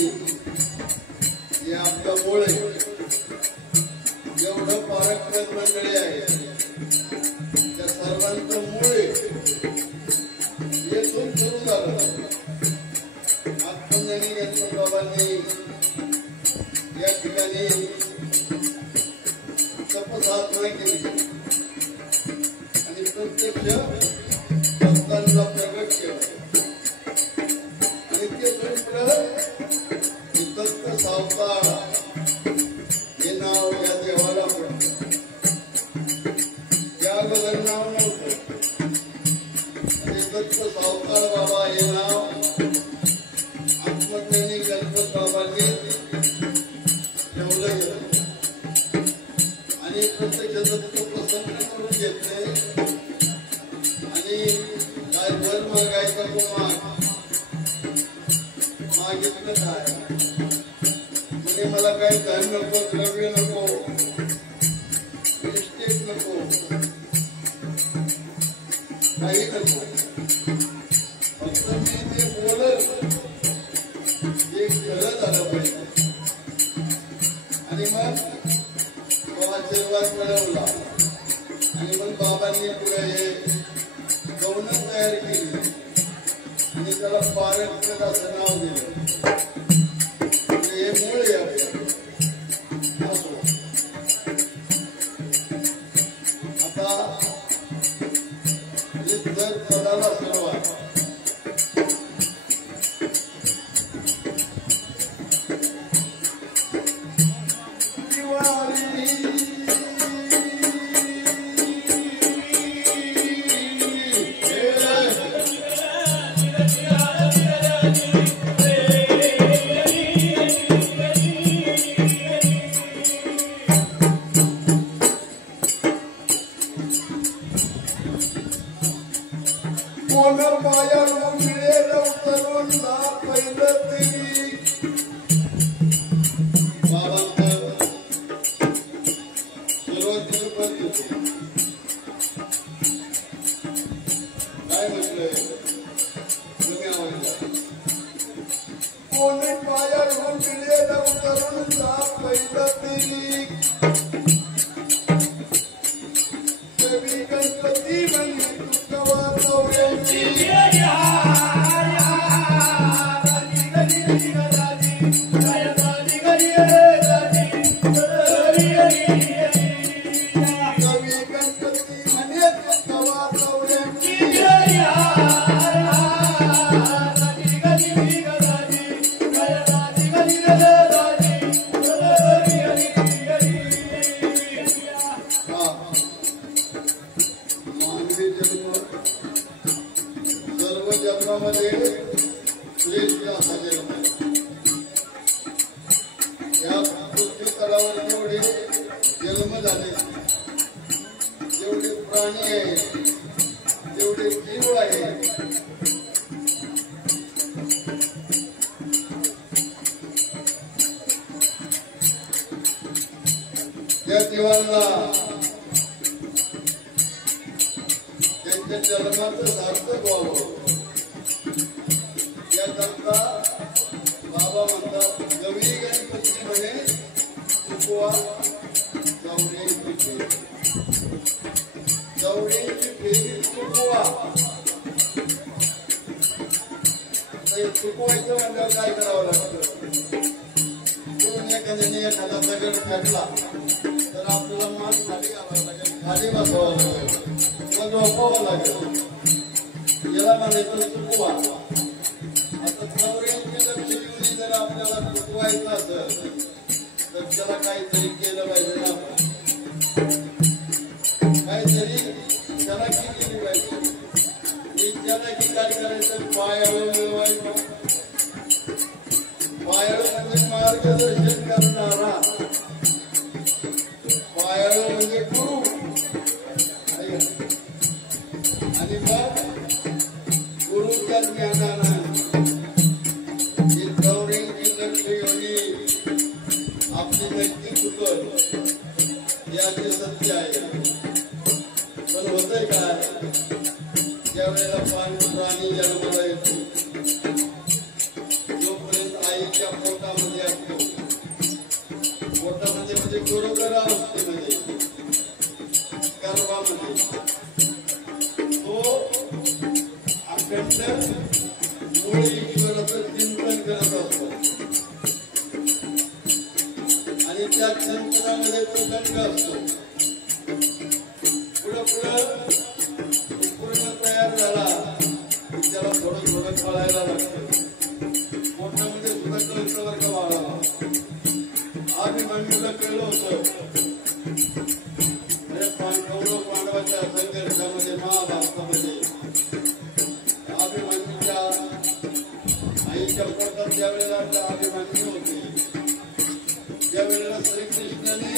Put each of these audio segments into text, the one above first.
हे आपलं मूळ आहे. जेवढं पारंपरिक मंडळी आहे त्या सर्वांचं मूळ आहे. येथून सुरू झालं. आत्मज्ञानी गणपत बाबांनी या ठिकाणी तपसाधना केली आणि प्रत्यक्ष भक्तांना प्रगट केलं आणि ते दत्त सावताळ हे नाव या देवाला पडलं. त्या अगोदर नाव नव्हतं आणि दत्त सावताळ बाबा हे नाव आत्मज्ञानी गणपत बाबांनी ठेवलं गेलं आणि प्रत्यक्ष दत्त प्रसन्न करून घेतले आणि काय वर मागायचा तो मागितलं काय म्हणजे मला काही धन नको, द्रव्य नको, इस्टेट नको, काही नको, फक्त मी ते बोलत हे खरं झालं पाहिजे. आणि मग तो आशीर्वाद मिळवला आणि मग बाबांनी पुढे हे गौण तयार केली आणि त्याला पारंपरिक असं नाव दिलं. हे मूळ आहे असो. आता जर पदाला सुरुवात त्या जीवांना त्यांच्या जन्माचं सार्थक व्हावं याकरता बाबा म्हणतात गवी गणपती म्हणे चुकवा गौरींची फेरी. गौरींची फेरी चुकवा. चुकवायचं म्हणजे काय करावं लागतं? एखाद्याने एखादा दगड फेकला तर आपल्याला मान खाली घालावं लागेल, खाली बसावं लागेल, मग झोपावं लागेल. याला म्हणायचं चुकवा. आता गौरींची लक्ष येऊन जर आपल्याला चुकवायचं असेल तर त्याला काहीतरी केलं पाहिजे ना. काहीतरी त्याला केली पाहिजे. त्याला की काय करायचं? पायावर मिळवायचं. पायाळ म्हणजे मार्गदर्शन करणारा. पायाळ म्हणजे गुरु. आणि मग गुरुच्या ज्ञानानं ही गौरींची लक्ष योगी आपली नक्की चुकल याचे सत्य आहे. पण होतंय काय? ज्या वेळेला प्राणी जन्माला येतो जोपर्यंत आई आईच्या पोटामध्ये असतो. पोटामध्ये म्हणजे गुरुकर अवस्थेमध्ये गर्भामध्ये तो अखंड मूळ ईश्वराचं चिंतन करत असतो आणि त्या चिंतनामध्ये तो दंग असतो. पुढं पूर्ण तयार झाला की त्याला थोडं थोडं कळायला लागतं. पोटामध्ये सुद्धा कळतं वर्ग वाढावा. अभिमन्यूला कळलं होतं कौरव पांडवाच्या संघर्षामध्ये महाभारतामध्ये अभिमन्यूच्या आईच्या पोटात ज्या वेळेला अभिमन्यू होते त्यावेळेला श्रीकृष्णाने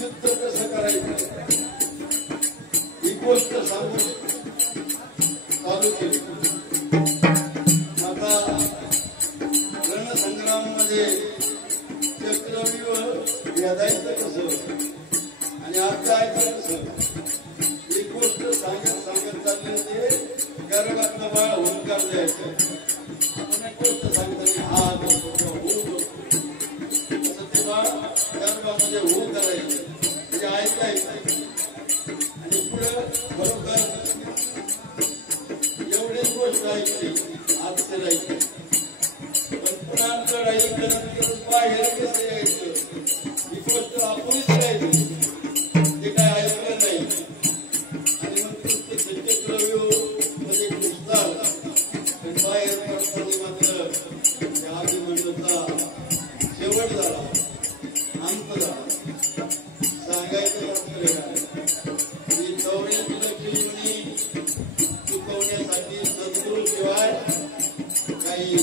युद्ध कसं करायचं ही गोष्ट सांगून चालू केली. आता रणसंग्राम मध्ये चक्रव्यूह भेदायचं कसं आणि अडकायचं कसं ही गोष्ट सांगत चालले ते गर्भातलं बाळ हुंकार द्यायचं. आपण एक गोष्ट सांगताना हा करतो किंवा हो करतो असं ते बाळ गर्भामध्ये हो करायचं म्हणजे ऐकायचं आणि पुढं बरोबर एवढीच गोष्ट ऐकली आजचं ऐकली. पण पुन्हा लढाई करत बाहेर कसं यायचं ही गोष्ट आपणच राहायची ते काय ऐकलं नाही. आणि मग चक्रव्यूह मध्ये घुसतात पण बाहेर पडताना मात्र त्या अभिमन्यूचा शेवट झाला, अंत झाला. सांगायचं तात्पर्य काय की चौऱ्याची लक्ष्मी चुकवण्यासाठी सद्गुरूशिवाय काही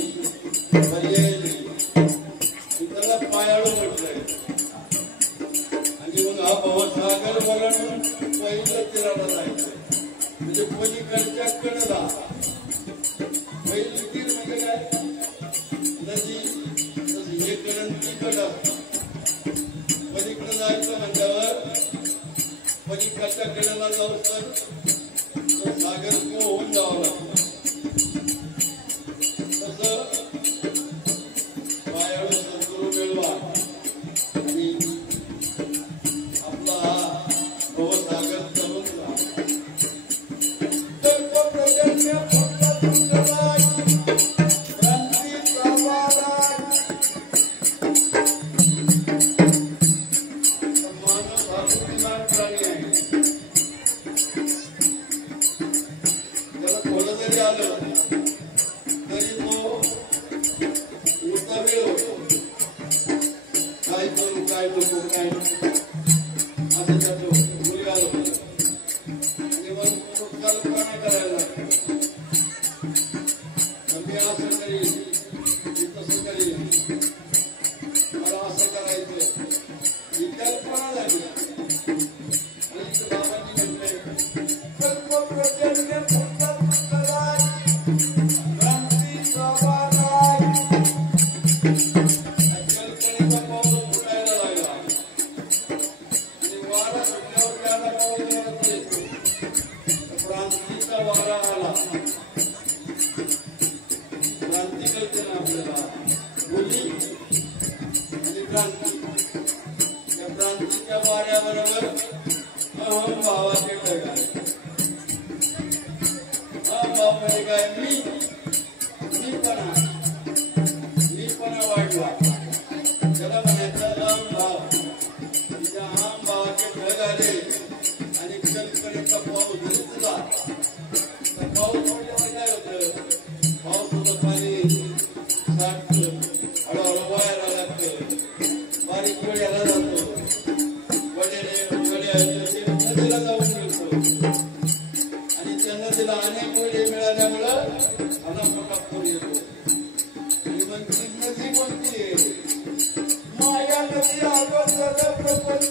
पर्याय नाही. त्याला पायाळू म्हटलंय. आणि मग हा भवसागर वळून पहिलं तीराला जायचं म्हणजे पलीकडच्या कडेला. पहिली तीर म्हणजे काय नदी हे कडन ती कडं पलीकडे जायचं म्हणल्यावर पलीकडच्या कडेला जाऊ तर सागर होऊन जावं लागतं. तसं पायाळू सद्गुरू मिळवा आणि आपला हा भवसागर चालून जा. मानव हा बुद्धिमान प्राणी आहे. त्याला थोडं जरी आलं तरी तो उलटा वेळ होतो. काय करू काय नको काय असं त्याचं मुलगा होतं आणि मग कल्पना करायला लागतो. मी असं करीन मी तसं करीन मला असं करायचं ही कल्पना झाली. आणि बाबांनी म्हटलंय कल्पनेचा पाऊस फुटायला लागला आणि वारा सुटल्यावर त्याला पाऊस येतो. क्रांतीचा वारा आला. क्रांती कळते ना आपल्याला मुली आणि क्रांती. त्या क्रांतीच्या वाऱ्याबरोबर अहम भावाचे ढगाय. अहम भाव म्हणजे काय मीपणा वाढला त्याला म्हणायचं अहम भाव. त्या अहम भावाचे ढग आले आणि कल्पनेचा पाऊस जरी तुला तर पाऊस पडल्यावर काय होतं पावसाचं पाणी साठतं हळूहळू वायाला लागतं बारीक वड्याला जातो. वड्या नदीला जाऊन मिळतो आणि त्या नदीला अनेक वडे मिळाल्यामुळं असा मोठा पूर येतो. आणि मग ती नदी कोणती आहे माया नदी अगोदर प्रपंच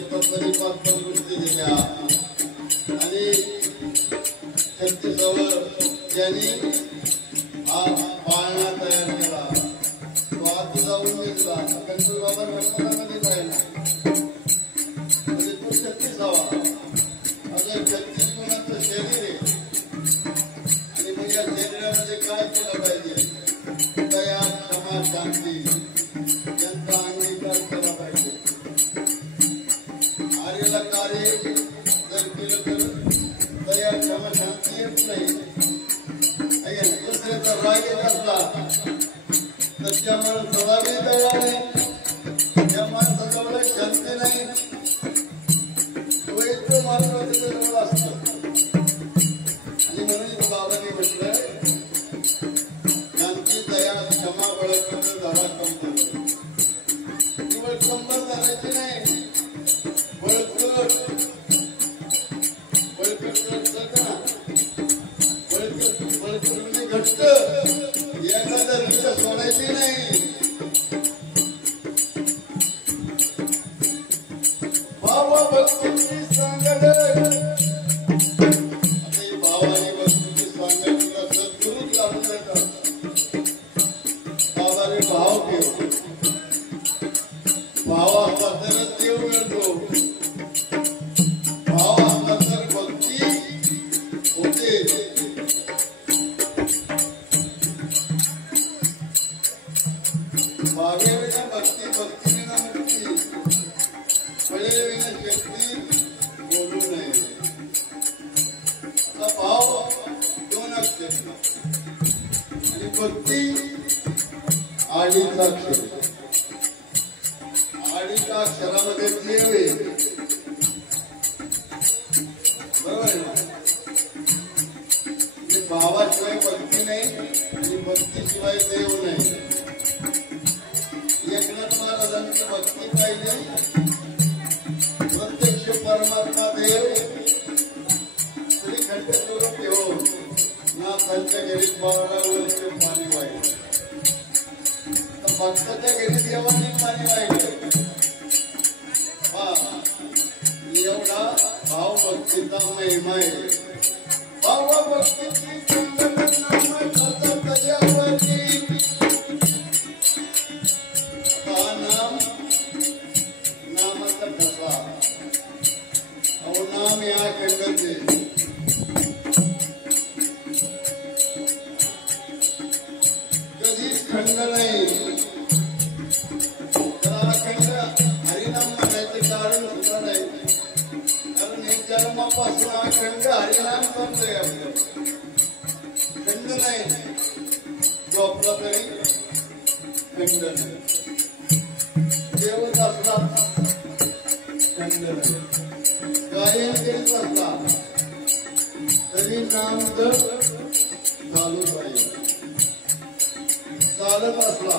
परिपक्व वृत्ती दिल्या आणि 36 ज्यांनी हा पाळणा तयार केला तो आत जाऊन घेतला गणपती बाबा गणपतामध्ये राहिला म्हणजे तो 36वा अजून 36 गुणाचं शरीर आहे आणि मग या शरीरामध्ये काय केलं पाहिजे दया क्षमा शांती यांचा अंगीकार केला पाहिजे आर्याला कार्य जर केलं तर दया क्षमा शांती येत नाही दुसऱ्याचा राग येत असला तर त्यामुळे स्वभावी दया नाही त्या माणसाजवळ शांती नाही तो इतकं मात्र त्याच्याजवळ असतो आणि म्हणून बाबांनी म्हटलं शांती दया क्षमा बळकट धरा कंबर केवळ कंबर धरायची नाही बळकट ना बळकट घट्ट एखादा रिक्षा सोडायची नाही भावा भक्तीची सांगड भावानी भक्तीची सांगडला सद्गुरूच लावून देतात बाबाने भाव ठेव भाव असला तरच देव मिळतो भाव असला तर भक्ती होते भावे विना भक्ती भक्ती विना मुक्ती फळे विना शक्ती बोलू नये आता भाव 2 अक्षर आणि भक्ती आडीचा अक्षर आडीच्या अक्षरामध्ये देव आहे बरोबर आहे ना भावाशिवाय भक्ती नाही आणि भक्तीशिवाय देव नाही एकनाथ महाराजांची भक्ती पाहिजे प्रत्यक्ष परमात्मा देव श्रीखंड स्वरूप येऊन नाथांच्या घरी 12 वर्ष पाणी वाहिले तर भक्ताच्या घरी देवानी पाणी वाहिले हा एवढा भाव भक्तीचा महिमा आहे भावा भक्तीची नामाचा ठसा अहो नाम या खंडाचे कधीच खंड नाही त्याला खंड हरिनाम म्हणायचे कारण सुद्धा नाही कारण हे जन्मापासून हा खंड हरिनाम करतोय आपलं खंड नाही जो आपला तरी खंड नाही देवच असला खंड नाही गायन करीत असला तरी नाम जप चालूच राहील चालत असला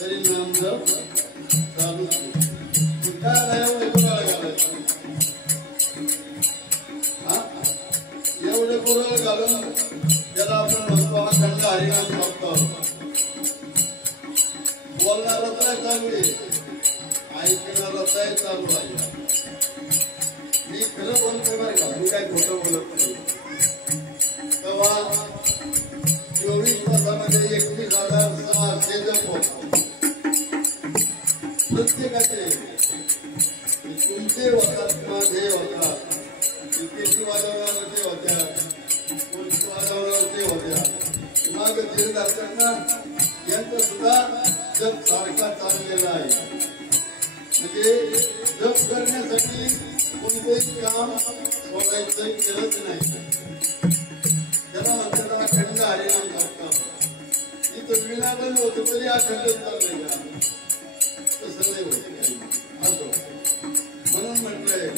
तरी नाम जप चालूच राहील काय एवढे गुराळ घालायचं एवढे गुराळ घालून त्याला आपण म्हणतो हा खंड हरिनाम करतो बोलणारच चालू आहे ऐकणारच चालू आहे मी खरं बोलतोय बरं का मी काय खोटं बोलत नाही तेव्हा 24 तासामध्ये 31,600 जप होतो प्रत्येकाचे तुमचे होतात माझे होतात इतके वाजवणार ते होत्या कोणती वाजवणार ते होत्या माग धीर असताना यांचा सुद्धा जप सारखा चाललेला आहे म्हणजे जप करण्यासाठी कोणतेही काम सोडायचं केलंच नाही त्याला म्हणतात खंड हरिनाम करतात इथं विनाबंद होतं तरी अखंड चाललंय का तसं नाही होत असो म्हणून म्हटलंय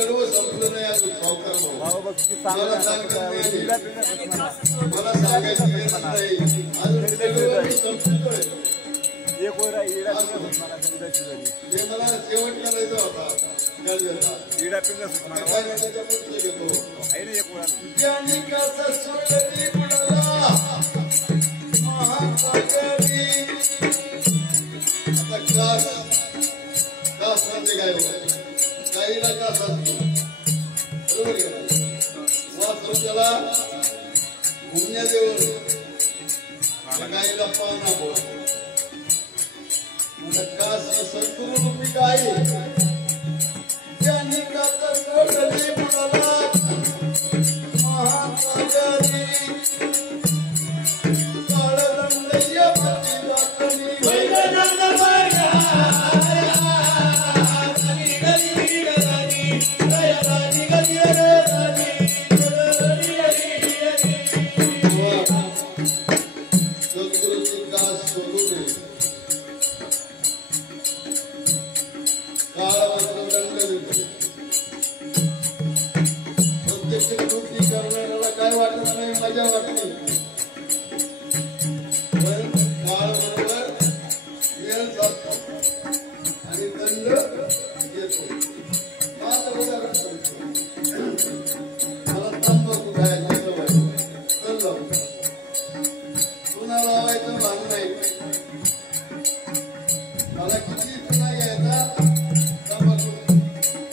सर्व संपूर्ण या सावकार मला सांगत नाही मला सांगायची गरज नाही अजून सर्व मी संपतोय हे मला शेवट करायचा होता गाईला कास असतो बरोबर त्याला घुमण्या देऊन गाईला पाळणा बोल कास संतुरूपी गाई त्यांनी कास सोडली म्हणाला महासागरी काळदंडय पती दातनी काय वाटत नाही मजा वाटते पण काळ बरोबर वेळ जातो आणि दंड येतो माझं उदाहरण सांगतो मला तंबाखू खायची सवय चाललं चुना लावायचं भान नाही मला किती चुना घ्यायचा तंबाखू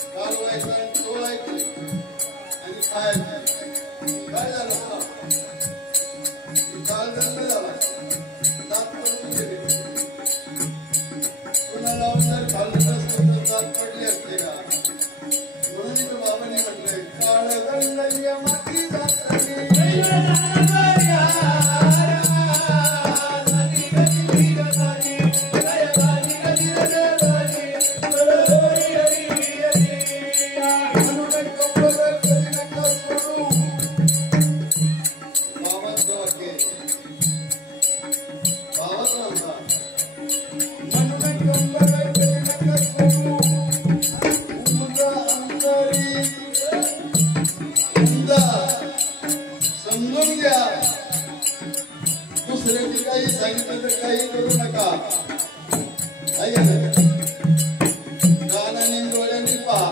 कालवायचा आणि चोळायचं आणि खायचं काय झालं काल दंड झाला दात पडून गेले कुणाला जर खाल्लं नसतं तर दात पडले असते का म्हणून इथं बाबांनी म्हटलंय काळ दंड माती समजून घ्या दुसऱ्याची काही सांगितलं तर काही करू नका कानाने डोळ्यांनी पहा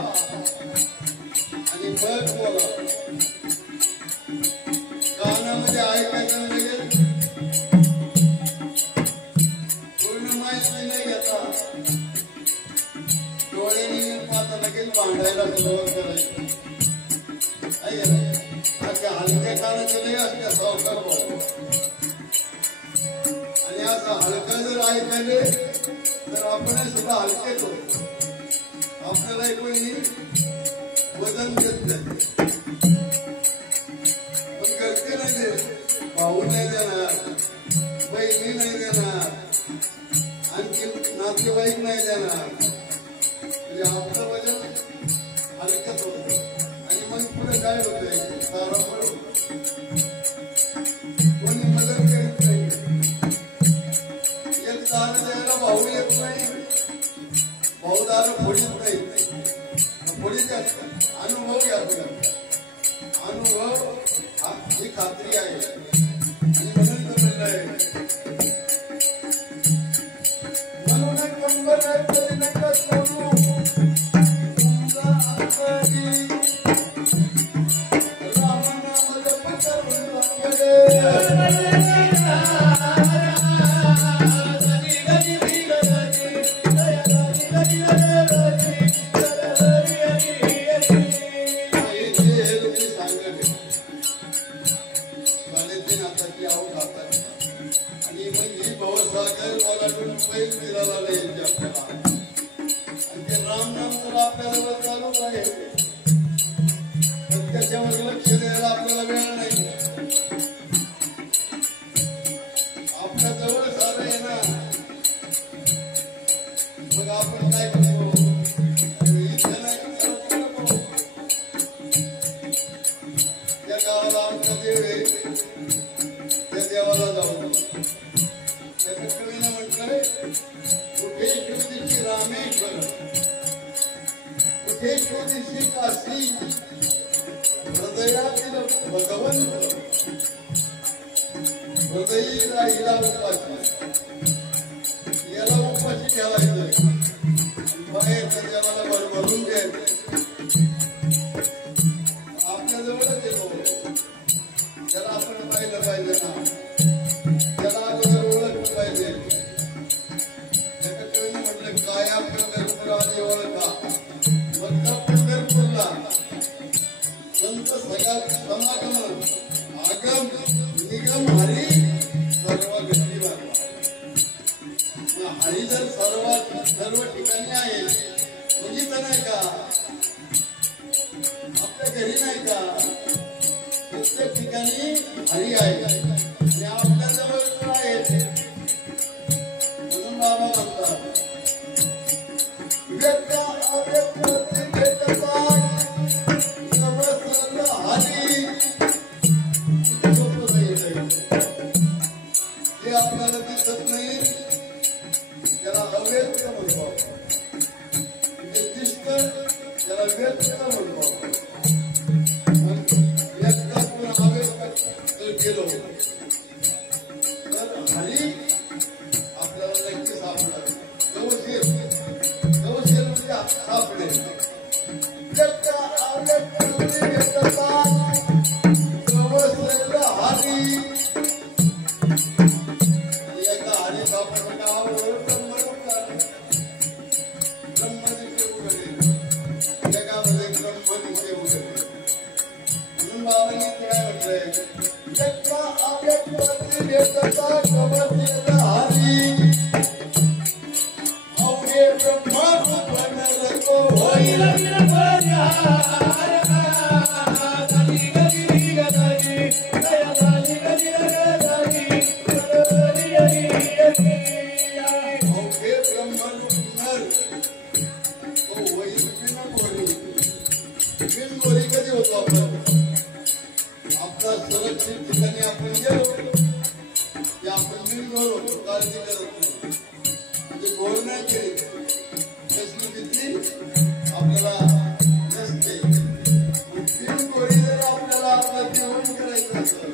आणि बघ बोला कानामध्ये ऐकायचं लगेच पूर्ण माहिती नाही घेता डोळ्यांनी पाहता लगेच भांडायला सुरुवात करायची हलक्या कानाचे नाही असल्या सावकार आणि असं हलका जर ऐकायले तर आपण सुद्धा हलकेच होतो आपल्याला कोणी वजन देत नाही पण करते नाही देत भाऊ नाही देणार बहिणी नाही देणार आणखी नातेवाईक नाही देणार म्हणजे आपलं वजन हलक्याच होतं आणि मग पुढे काय होतंय सारा पडू कोणी मदत करीत नाही एक दार द्यायला भाऊ येत नाही भाऊ दार फोडीत नाही फोडीत असतात अनुभव घ्या तुला अनुभव ही खात्री आहे आणि म्हणून म्हणलंय म्हणून कंबर कधी नका सोडू तुमचा अंतरी भगवंत हृदयी राहिला उपाशी याला उपाशी ठेवायचं बाहेरच्या देवाला भरभरून घ्यायचं आपल्या जवळच येतो त्याला आपण पाहिलं पाहिजे ना त्याला अगोदर ओळखलं पाहिजे त्याच्या कवीने म्हटलं काय आपल्या पंढरपुरामध्ये ओळखा मग पंढरपूरला संत सगळ्या समागम आगम निगम हरी सर्व गतीवर हरी जर सर्व ठिकाणी आहे म्हणजे तर नाही का आपल्या घरी नाही का प्रत्येक ठिकाणी हरी आहे आणि आपल्या जवळ आहे म्हणून बाबा म्हणतात व्यक्त आपल्याला दिसत नाही त्याला अव्यक्त म्हणतो जे दिसत त्याला व्यक्त म्हणतो व्यक्तातून अव्यक्त जर गेलो तर हरी आपल्याला नक्की सापडेल गवशीर म्हणजे सापडेल व्यक्त अव्यक्त व्यक्तता गवसलेला हरी कधी होतो आपला सुरक्षित ठिकाणी आपण गेलो की आपण निर्भर होतो काळजी करत नाही म्हणजे घोर नाही केली फॅसिलिटी आपल्याला नसते बिनघोरी जर आपल्याला आपलं जेवण करायचं असेल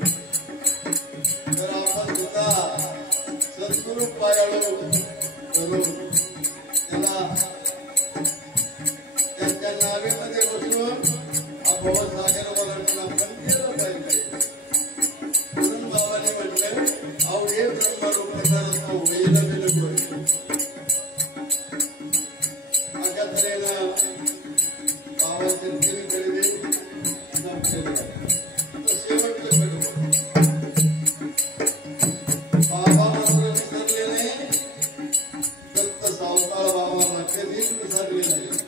तर आपण सुद्धा सद्गुरू पायाळू करून त्याला त्यांच्या नावेमध्ये बसवून भवसागर वलंडून आपण केलं पाहिजे म्हणून बाबाने म्हटलं अवघे ब्रह्मरूप करतो होईल बिलकुल अशा तऱ्हेनं बाबाचे तीन कडवे शेवटचे कडवं बाबा मात्र विसरले नाही दत्त सावताळ बाबांना कधीच विसरले नाही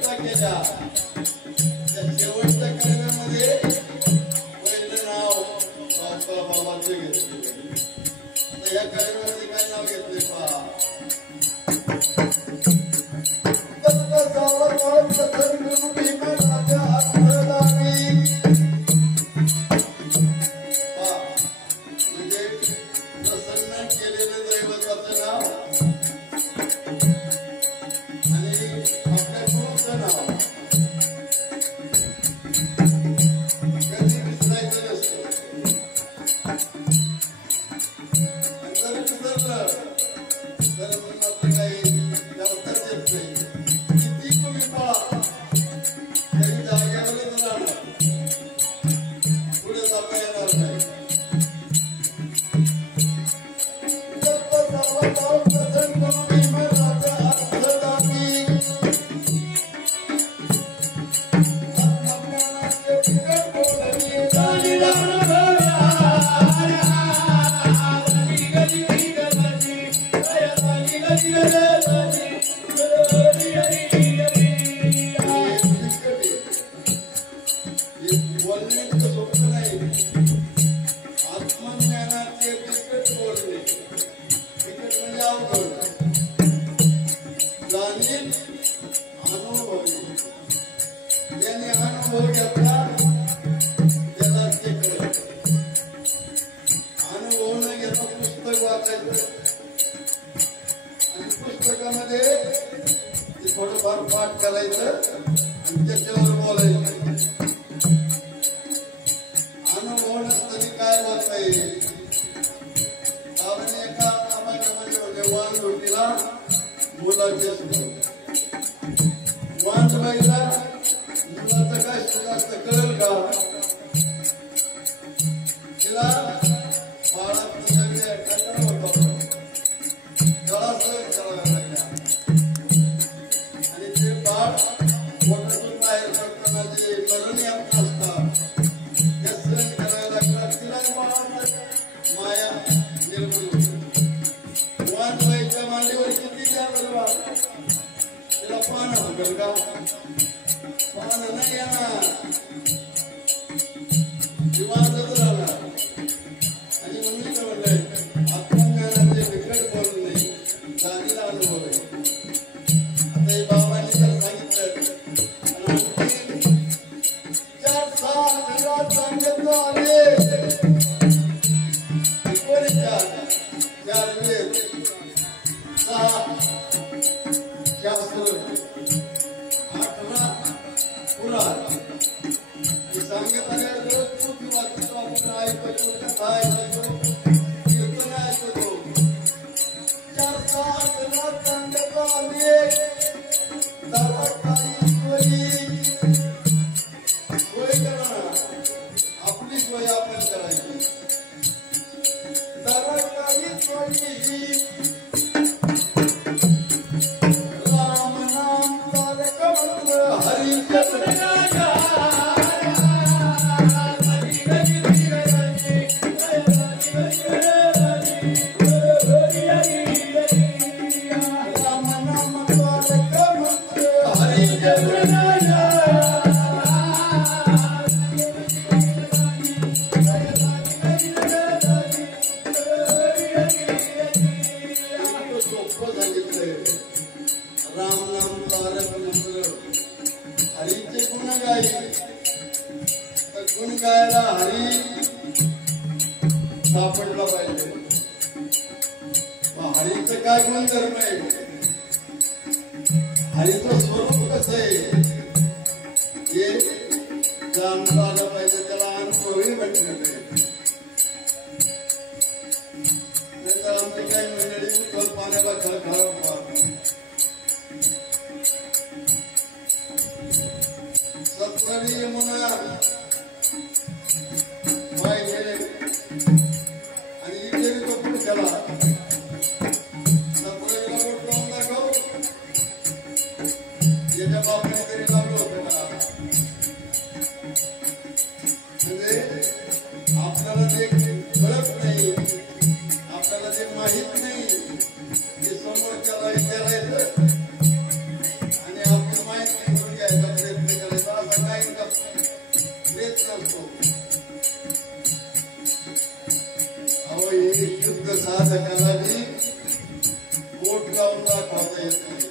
कविता केल्या त्या शेवटच्या कर्मामध्ये पहिलं नाव सावताळ बाबांचं घेतलं आता या कर्मामध्ये काय नाव घेतले पहा दत्त सावताळ सद्गुरू भीमराजा अर्थदानी म्हणजे प्रसन्न केलेलं दैवताचं नाव पुस्तकामध्ये थोडंफार पाठ करायचं आणि त्याच्यावर बोलायचं. अनुभव नसताना काय बोलता येईल. आपण एका समाजामध्ये म्हणजे वांजुटीला मुलाचे वांजबाईला मुलाचं काय जास्त कळेल का. तिला बाळात सगळे कंटाळा होतो, गळा सहन करावा लागला आणि ते बाळ पोटातून बाहेर पडताना जे मरण यात असतात त्या सहन करायला लागतात. तिला बाळाला माया निर्माण होते. वांजबाईच्या मांडीवर किती द्या बरोबर तिला पान हवं का. पान नाही येणार, विवादच राहणार. आणि म्हणून काय म्हणलंय आत्मज्ञानाचे विकट बोलू नाही, जाणीला अनुभव आहे. आता हे बाबांनी तर सांगितलं. सांगितलं आले चार वेद 6 शास्त्र 18 पुराण सांगत आले. रोज खूप वाचतो आपण, ऐकतो, कथा ऐकतो, कीर्तन ऐकतो. 4-6 सांगत आले सोय करा. आपली सोय आपण करायची. राम नाम तारक मंत्र हरी जप गुण गायला हरी सापडला पाहिजे. हरीचं काय गुणधर्म आहे, हरीचं स्वरूप कसं आहे हे जाणता आलं पाहिजे. त्याला अनुभवही भेटले पाहिजे. नाहीतर आमची काही मंडळी उचल पाण्याला खळखळाट पाहत. सत्तरी यमुना आणि इथे तो पुढे केला. सत्तरीला बोट लावून दाखव. याच्या बापाने तरी लावलं होतं का. म्हणजे आपल्याला ते कळत नाही, आपल्याला ते माहित नाही. ते समोरच्याला विचारायचं आणि आपण माहिती करून घ्यायचा प्रयत्न करायचा. असा काही प्रयत्न असतो. अहो हे शुद्ध साधकाला बी बोट लावून दाखवता येत नाही.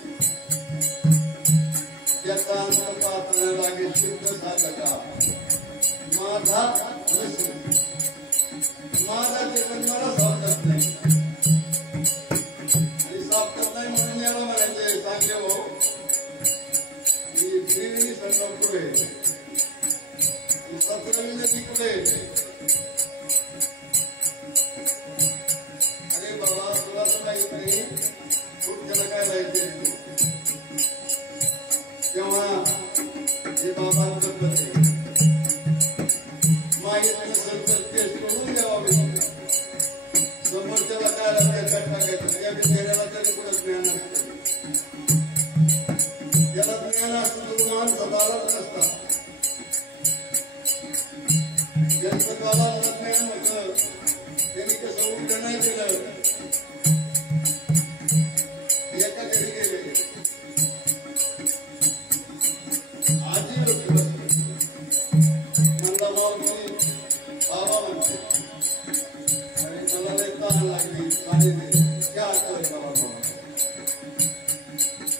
त्याचा अंत पाहताना लागेल शुद्ध साधका माझा माझा ते पण मला सापडत नाही. आणि सापडत नाही म्हणून याला म्हणायचे सांगे भाऊ ही त्रिवेणी संगम पुढे 17वी नदी कुठे. अरे बाबा तुला तर माहित नाही पुढच्याला काय जायचे. तेव्हा हे बाबांचं प्रत आहे. माहित नसेल तर टेस्ट करून द्यावा. समोरच्याला काय लागतं टाकायचं. या बिचाऱ्याला तरी कुठं ज्ञान असतं. ज्याला ज्ञान असतं तो माणसं दारात नसता. ज्यांचं बाबांना ज्ञान होतं त्यांनी कसं उलट नाही केलं. एका घरी गेले आजी होती बसली. मला मावशी बाबा म्हणते आणि मला लय ताण लागली. पाणी दे क्या आठवय बाबा.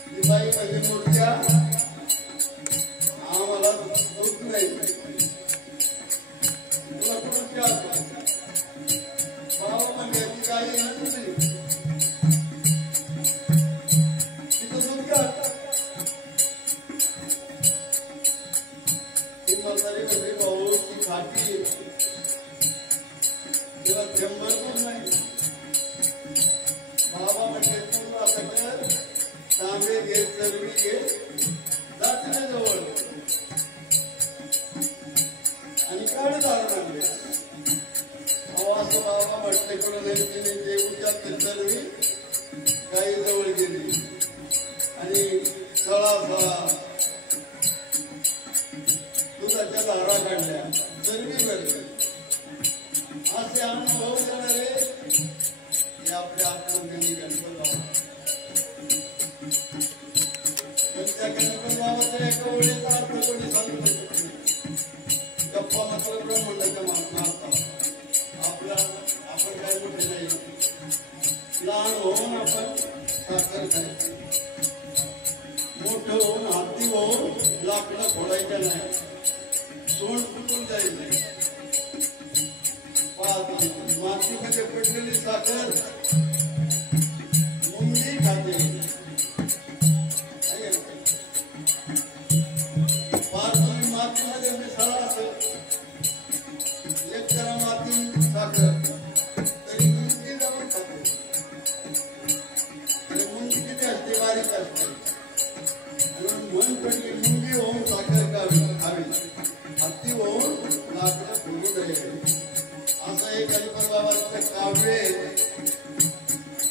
ती बाई म्हणजे मूर्त्या आम्हाला दूध नाही. तुला कुठं क्या बाबा म्हणजे ती काही येणार नाही. तिथं दूध का चरबी घे जातीच्या जवळ आणि काढ धारण आणले. असं बाबा म्हटले करून तिने देऊच्या चरबी गाई जवळ गेली आणि सळा दुधाच्या धारा काढल्या, चरबी भरली. असे अनुभव देणारे हे आपल्या आत्मज्ञानी गणपत बाबा. पण त्या गणपत बाबाच्या एका ओळीचा अर्थ कोणी सांगू शकत नाही. गप्पा मात्र ब्रह्मांडाच्या मारतात. आपण काय मोठे नाही, लहान होऊन आपण साखर खायची, मोठं होऊन हाती होऊन लाकडं फोडायचं नाही, सोड फुटून जायचं. मातीमध्ये पडलेली साखर मुंगी खाते. तुम्ही मातीमध्ये मिसळा असेल एक जरा माती साखर तरी मुंगी जाऊन खाते. आणि मुंगी किती असते? बारीक असते. म्हणून मन पडली मुंगी होऊन साखर खावी, हत्ती होऊन लाकडं फोडू नये. असं एक गणपत बाबाचं काव्य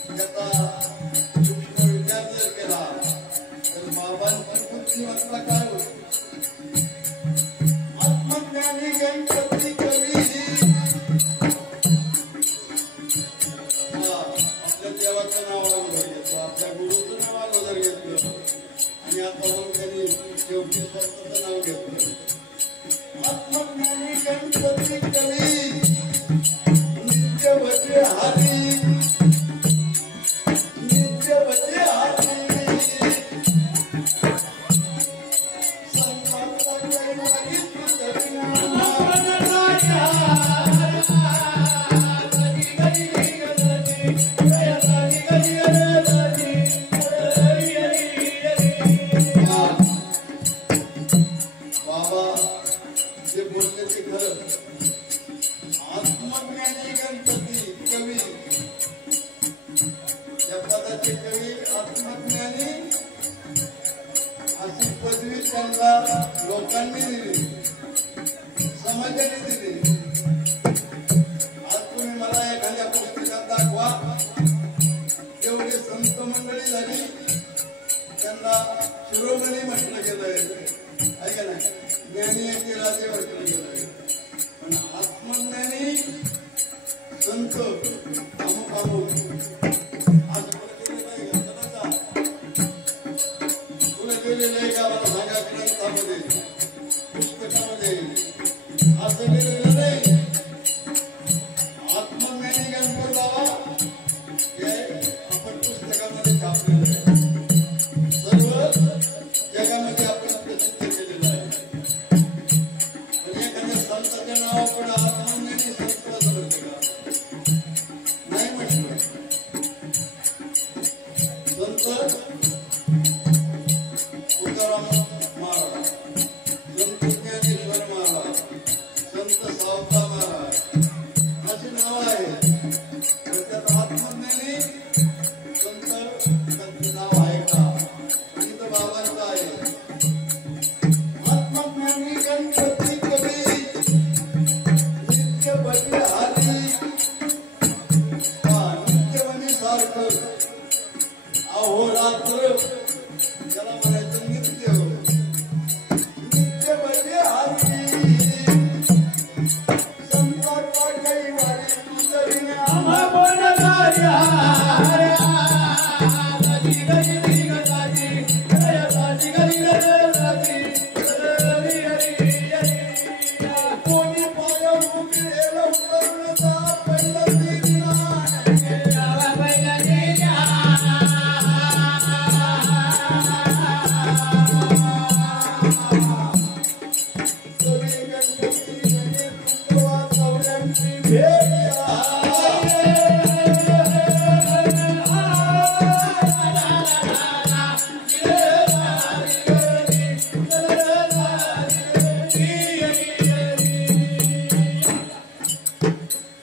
त्याचा सूक्ष्म विचार जर केला तर बाबांची बुद्धिमत्ता काय होती. आत्मज्ञानी गणपती कवी आपल्या देवाचं नाव अगोदर घेतलं, आपल्या गुरुचं नाव अगोदर घेतलं आणि आता मग त्यांनी शेवटी स्वतःचं नाव घेतलं. आत्मज्ञानी गणपती कवी नित्य बचे हरी, नित्य बचे हरी. संतांचा काही मागितलं तरी बाबा जे बोलले ते खरं. आत्मज्ञानी गणपती कवी, या पदाचे कवी आत्मज्ञानी अशी पदवी त्यांना लोकांनी दिली, समाजाने दिली. आज तुम्ही मला एखाद्या पुस्तकात दाखवा जेवढे संत मंडळी झाली त्यांना शिरोमणी म्हटलं गेलंय, ऐका नाही, ज्ञानी याची राजे म्हटलं गेलंय. पण आत्मज्ञानी संत अमुक अमुक आज पुढे गेलेलं आहे, तुला गेलेलं आहे